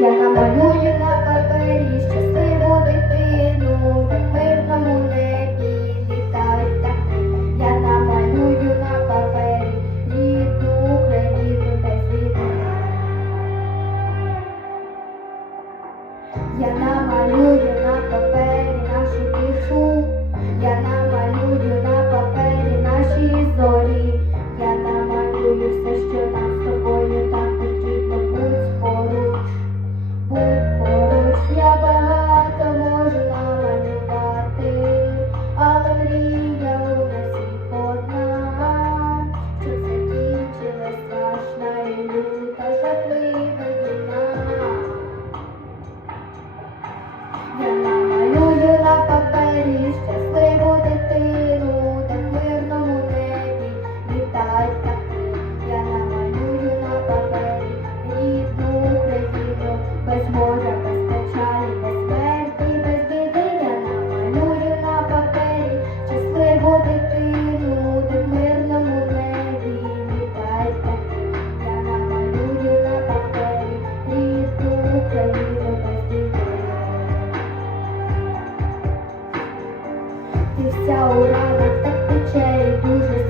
Я намалюю на папері щасливу дитину, в мирному небі літають птахи. Я намалюю на папері рідну Україну без війни. Я намалюю на папері нашу тишу, я намалюю і вся у ранах так пече і дуже.